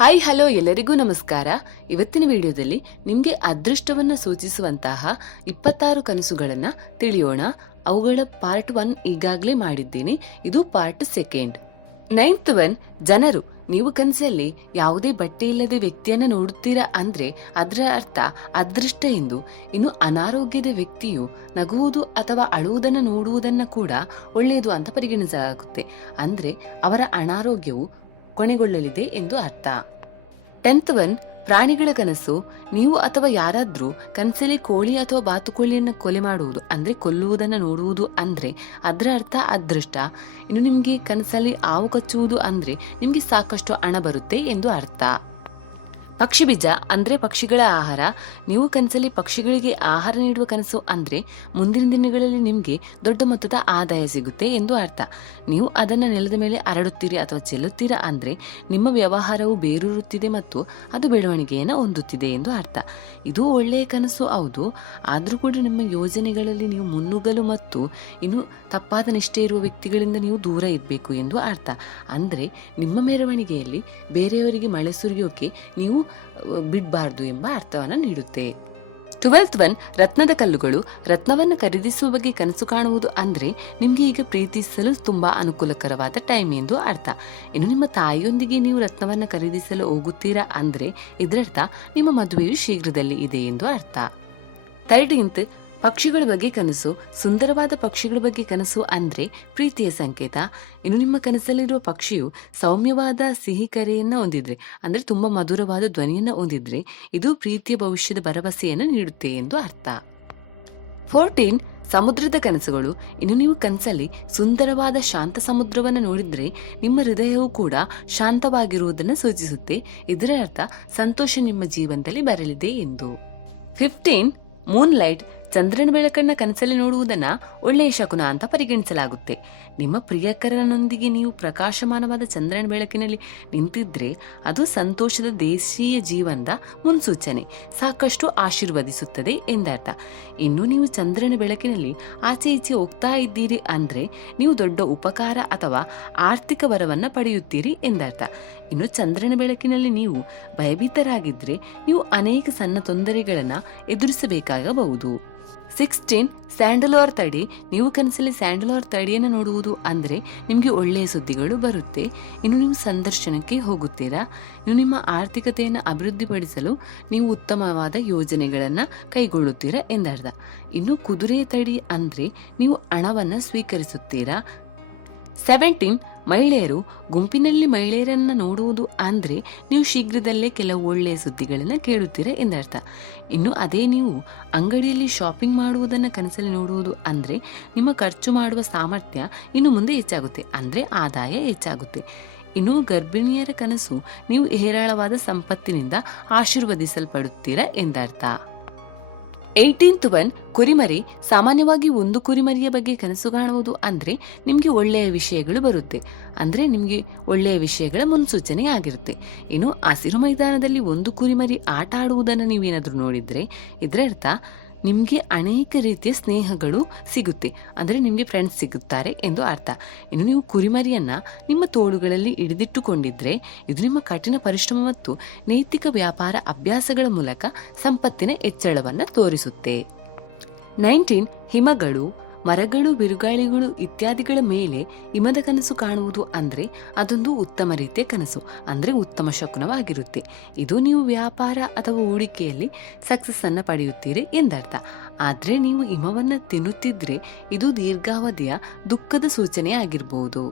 Hi hello ಎಲ್ಲರಿಗೂ ನಮಸ್ಕಾರ. ಇವತ್ತಿನ ವಿಡಿಯೋದಲ್ಲಿ ನಿಮಗೆ ಅದೃಷ್ಟವನ್ನು ಸೂಚಿಸುವಂತಹ 26 ಕನಸುಗಳನ್ನು ತಿಳಿಯೋಣ. ಅವುಗಳ ಪಾರ್ಟ್ 1 ಈಗಾಗಲೇ ಮಾಡಿದ್ದೀನಿ. ಇದು ಪಾರ್ಟ್ 2. 9th ಒನ್, ಜನರು ನೀವು ಕನಸಲ್ಲಿ ಯಾವುದೇ ಬಟ್ಟೆ ಇಲ್ಲದೆ ವ್ಯಕ್ತಿಯನ್ನ ನೋಡುತ್ತೀರಾ ಅಂದ್ರೆ ಅದರ ಅರ್ಥ ಅದೃಷ್ಟ ಎಂದು. ಇನ್ನು ಅನಾರೋಗ್ಯದ ವ್ಯಕ್ತಿಯು ನಗುವುದು ಅಥವಾ ಅಳುವುದನ್ನು ನೋಡುವುದನ್ನ ಕೂಡ ಒಳ್ಳೆಯದು ಅಂತ ಪರಿಗಣಿಸಲಾಗುತ್ತೆ. ಅಂದ್ರೆ ಅವರ ಅನಾರೋಗ್ಯವು ಕೊನೆಗೊಳ್ಳಲಿದೆ ಎಂದು ಅರ್ಥ. 10th ಒನ್, ಪ್ರಾಣಿಗಳ ಕನಸು. ನೀವು ಅಥವಾ ಯಾರಾದ್ರೂ ಕನಸಲ್ಲಿ ಕೋಳಿ ಅಥವಾ ಬಾತುಕೋಳಿಯನ್ನು ಕೊಲೆ ಮಾಡುವುದು ಅಂದ್ರೆ ಕೊಲ್ಲುವುದನ್ನು ನೋಡುವುದು ಅಂದ್ರೆ ಅದರ ಅರ್ಥ ಅದೃಷ್ಟ. ಇನ್ನು ನಿಮ್ಗೆ ಕನಸಲ್ಲಿ ಹಾವು ಕಚ್ಚುವುದು ಅಂದ್ರೆ ನಿಮ್ಗೆ ಸಾಕಷ್ಟು ಹಣ ಬರುತ್ತೆ ಎಂದು ಅರ್ಥ. ಪಕ್ಷಿ ಬೀಜ ಅಂದ್ರೆ ಪಕ್ಷಿಗಳ ಆಹಾರ. ನೀವು ಕನಸಲ್ಲಿ ಪಕ್ಷಿಗಳಿಗೆ ಆಹಾರ ನೀಡುವ ಕನಸು ಅಂದ್ರೆ ಮುಂದಿನ ದಿನಗಳಲ್ಲಿ ನಿಮ್ಗೆ ದೊಡ್ಡ ಮೊತ್ತದ ಆದಾಯ ಸಿಗುತ್ತೆ ಎಂದು ಅರ್ಥ. ನೀವು ಅದನ್ನ ನೆಲದ ಮೇಲೆ ಹರಡುತ್ತೀರಿ ಅಥವಾ ಚೆಲ್ಲುತ್ತೀರಾ ಅಂದ್ರೆ ನಿಮ್ಮ ವ್ಯವಹಾರವು ಬೇರೂರುತ್ತಿದೆ ಮತ್ತು ಅದು ಬೆಳವಣಿಗೆಯನ್ನು ಹೊಂದುತ್ತಿದೆ ಎಂದು ಅರ್ಥ. ಇದು ಒಳ್ಳೆಯ ಕನಸು ಹೌದು, ಆದ್ರೂ ಕೂಡ ನಿಮ್ಮ ಯೋಜನೆಗಳಲ್ಲಿ ನೀವು ಮುನ್ನುಗ್ಗಲು ಮತ್ತು ಇನ್ನು ತಪ್ಪಾದ ನಿಷ್ಠೆ ಇರುವ ವ್ಯಕ್ತಿಗಳಿಂದ ನೀವು ದೂರ ಇರಬೇಕು ಎಂದು ಅರ್ಥ. ಅಂದ್ರೆ ನಿಮ್ಮ ಮೆರವಣಿಗೆಯಲ್ಲಿ ಬೇರೆಯವರಿಗೆ ಮಳೆ ಸುರಿಯೋಕೆ ನೀವು ಬಿಡಬಾರ್ದು ಎಂಬ ಅರ್ಥವನ್ನು ನೀಡುತ್ತೆ. 12th ಒನ್, ರತ್ನದ ಕಲ್ಲುಗಳು. ರತ್ನವನ್ನು ಖರೀದಿಸುವ ಬಗ್ಗೆ ಕನಸು ಕಾಣುವುದು ಅಂದ್ರೆ ನಿಮ್ಗೆ ಈಗ ಪ್ರೀತಿಸಲು ತುಂಬಾ ಅನುಕೂಲಕರವಾದ ಟೈಮ್ ಎಂದು ಅರ್ಥ. ಇನ್ನು ನಿಮ್ಮ ತಾಯಿಯೊಂದಿಗೆ ನೀವು ರತ್ನವನ್ನು ಖರೀದಿಸಲು ಹೋಗುತ್ತೀರಾ ಅಂದ್ರೆ ಇದರರ್ಥ ನಿಮ್ಮ ಮದುವೆಯು ಶೀಘ್ರದಲ್ಲಿ ಇದೆ ಎಂದು ಅರ್ಥ. 13th, ಪಕ್ಷಿಗಳ ಬಗ್ಗೆ ಕನಸು. ಸುಂದರವಾದ ಪಕ್ಷಿಗಳ ಬಗ್ಗೆ ಕನಸು ಅಂದ್ರೆ ಪ್ರೀತಿಯ ಸಂಕೇತ. ಇನ್ನು ನಿಮ್ಮ ಕನಸಲ್ಲಿರುವ ಪಕ್ಷಿಯು ಸೌಮ್ಯವಾದ ಸಿಹಿ ಕರೆಯನ್ನ ಹೊಂದಿದ್ರೆ ಅಂದ್ರೆ ತುಂಬಾ ಮಧುರವಾದ ಧ್ವನಿಯನ್ನ ಹೊಂದಿದ್ರೆ ಇದು ಪ್ರೀತಿಯ ಭವಿಷ್ಯದ ಭರವಸೆಯನ್ನು ನೀಡುತ್ತೆ ಎಂದು ಅರ್ಥ. 14, ಸಮುದ್ರದ ಕನಸುಗಳು. ಇನ್ನು ನೀವು ಕನಸಲ್ಲಿ ಸುಂದರವಾದ ಶಾಂತ ಸಮುದ್ರವನ್ನು ನೋಡಿದ್ರೆ ನಿಮ್ಮ ಹೃದಯವು ಕೂಡ ಶಾಂತವಾಗಿರುವುದನ್ನು ಸೂಚಿಸುತ್ತೆ. ಇದರ ಅರ್ಥ ಸಂತೋಷ ನಿಮ್ಮ ಜೀವನದಲ್ಲಿ ಬರಲಿದೆ ಎಂದು. 15, ಮೂನ್ ಲೈಟ್. ಚಂದ್ರನ ಬೆಳಕನ್ನ ಕನಸಲ್ಲಿ ನೋಡುವುದನ್ನ ಒಳ್ಳೆಯ ಶಕುನ ಅಂತ ಪರಿಗಣಿಸಲಾಗುತ್ತೆ. ನಿಮ್ಮ ಪ್ರಿಯಕರನೊಂದಿಗೆ ನೀವು ಪ್ರಕಾಶಮಾನವಾದ ಚಂದ್ರನ ಬೆಳಕಿನಲ್ಲಿ ನಿಂತಿದ್ರೆ ಅದು ಸಂತೋಷದ ದೇಶೀಯ ಜೀವನದ ಮುನ್ಸೂಚನೆ, ಸಾಕಷ್ಟು ಆಶೀರ್ವದಿಸುತ್ತದೆ ಎಂದರ್ಥ. ಇನ್ನು ನೀವು ಚಂದ್ರನ ಬೆಳಕಿನಲ್ಲಿ ಆಚೆ ಈಚೆ ಹೋಗ್ತಾ ಇದ್ದೀರಿ ಅಂದ್ರೆ ನೀವು ದೊಡ್ಡ ಉಪಕಾರ ಅಥವಾ ಆರ್ಥಿಕ ವರವನ್ನ ಪಡೆಯುತ್ತೀರಿ ಎಂದರ್ಥ. ಇನ್ನು ಚಂದ್ರನ ಬೆಳಕಿನಲ್ಲಿ ನೀವು ಭಯಭೀತರಾಗಿದ್ರೆ ನೀವು ಅನೇಕ ಸಣ್ಣ ತೊಂದರೆಗಳನ್ನ ಎದುರಿಸಬೇಕಾಗಬಹುದು. 16, ಸ್ಯಾಂಡಲ್ ಆರ್ ತಡಿ. ನೀವು ಕನಸಲ್ಲಿ ಸ್ಯಾಂಡಲ್ ಆರ್ ತಡಿಯನ್ನು ನೋಡುವುದು ಅಂದ್ರೆ ನಿಮ್ಗೆ ಒಳ್ಳೆಯ ಸುದ್ದಿಗಳು ಬರುತ್ತೆ. ಇನ್ನು ನೀವು ಸಂದರ್ಶನಕ್ಕೆ ಹೋಗುತ್ತೀರಾ. ನೀವು ನಿಮ್ಮ ಆರ್ಥಿಕತೆಯನ್ನು ಅಭಿವೃದ್ಧಿಪಡಿಸಲು ನೀವು ಉತ್ತಮವಾದ ಯೋಜನೆಗಳನ್ನ ಕೈಗೊಳ್ಳುತ್ತೀರಾ ಎಂದರ್ಥ. ಇನ್ನು ಕುದುರೆ ತಡಿ ಅಂದ್ರೆ ನೀವು ಹಣವನ್ನ ಸ್ವೀಕರಿಸುತ್ತೀರಾ. 17, ಮಹಿಳೆಯರು. ಗುಂಪಿನಲ್ಲಿ ಮಹಿಳೆಯರನ್ನ ನೋಡುವುದು ಅಂದ್ರೆ ನೀವು ಶೀಘ್ರದಲ್ಲೇ ಕೆಲವು ಒಳ್ಳೆಯ ಸುದ್ದಿಗಳನ್ನ ಕೇಳುತ್ತೀರಾ ಎಂದರ್ಥ. ಇನ್ನು ಅದೇ ನೀವು ಅಂಗಡಿಯಲ್ಲಿ ಶಾಪಿಂಗ್ ಮಾಡುವುದನ್ನ ಕನಸಲ್ಲಿ ನೋಡುವುದು ಅಂದ್ರೆ ನಿಮ್ಮ ಖರ್ಚು ಮಾಡುವ ಸಾಮರ್ಥ್ಯ ಇನ್ನು ಮುಂದೆ ಹೆಚ್ಚಾಗುತ್ತೆ ಅಂದ್ರೆ ಆದಾಯ ಹೆಚ್ಚಾಗುತ್ತೆ. ಇನ್ನು ಗರ್ಭಿಣಿಯರ ಕನಸು ನೀವು ಹೇರಳವಾದ ಸಂಪತ್ತಿನಿಂದ ಆಶೀರ್ವದಿಸಲ್ಪಡುತ್ತೀರಾ ಎಂದರ್ಥ. 18th ಒನ್, ಕುರಿಮರಿ. ಸಾಮಾನ್ಯವಾಗಿ ಒಂದು ಕುರಿಮರಿಯ ಬಗ್ಗೆ ಕನಸು ಕಾಣುವುದು ಅಂದ್ರೆ ನಿಮ್ಗೆ ಒಳ್ಳೆಯ ವಿಷಯಗಳು ಬರುತ್ತೆ ಅಂದ್ರೆ ನಿಮ್ಗೆ ಒಳ್ಳೆಯ ವಿಷಯಗಳ ಮುನ್ಸೂಚನೆ ಆಗಿರುತ್ತೆ. ಇನ್ನು ಹಸಿರು ಮೈದಾನದಲ್ಲಿ ಒಂದು ಕುರಿಮರಿ ಆಟ ಆಡುವುದನ್ನು ನೀವೇನಾದ್ರೂ ನೋಡಿದ್ರೆ ಇದರರ್ಥ ನಿಮ್ಗೆ ಅನೇಕ ರೀತಿಯ ಸ್ನೇಹಗಳು ಸಿಗುತ್ತೆ ಅಂದ್ರೆ ನಿಮ್ಗೆ ಫ್ರೆಂಡ್ಸ್ ಸಿಗುತ್ತಾರೆ ಎಂದು ಅರ್ಥ. ಇನ್ನು ನೀವು ಕುರಿಮರಿಯನ್ನ ನಿಮ್ಮ ತೋಳುಗಳಲ್ಲಿ ಹಿಡಿದಿಟ್ಟುಕೊಂಡಿದ್ರೆ ಇದು ನಿಮ್ಮ ಕಠಿಣ ಪರಿಶ್ರಮ ಮತ್ತು ನೈತಿಕ ವ್ಯಾಪಾರ ಅಭ್ಯಾಸಗಳ ಮೂಲಕ ಸಂಪತ್ತಿನ ಹೆಚ್ಚಳವನ್ನ ತೋರಿಸುತ್ತೆ. 19, ಹಿಮಗಳು. ಮರಗಳು, ಬಿರುಗಾಳಿಗಳು ಇತ್ಯಾದಿಗಳ ಮೇಲೆ ಹಿಮದ ಕನಸು ಕಾಣುವುದು ಅಂದ್ರೆ ಅದೊಂದು ಉತ್ತಮ ರೀತಿಯ ಕನಸು ಅಂದ್ರೆ ಉತ್ತಮ ಶಕುನವಾಗಿರುತ್ತೆ. ಇದು ನೀವು ವ್ಯಾಪಾರ ಅಥವಾ ಹೂಡಿಕೆಯಲ್ಲಿ ಸಕ್ಸಸ್ ಅನ್ನ ಪಡೆಯುತ್ತೀರಿ ಎಂದರ್ಥ. ಆದ್ರೆ ನೀವು ಹಿಮವನ್ನ ತಿನ್ನುತ್ತಿದ್ರೆ ಇದು ದೀರ್ಘಾವಧಿಯ ದುಃಖದ ಸೂಚನೆ ಆಗಿರಬಹುದು.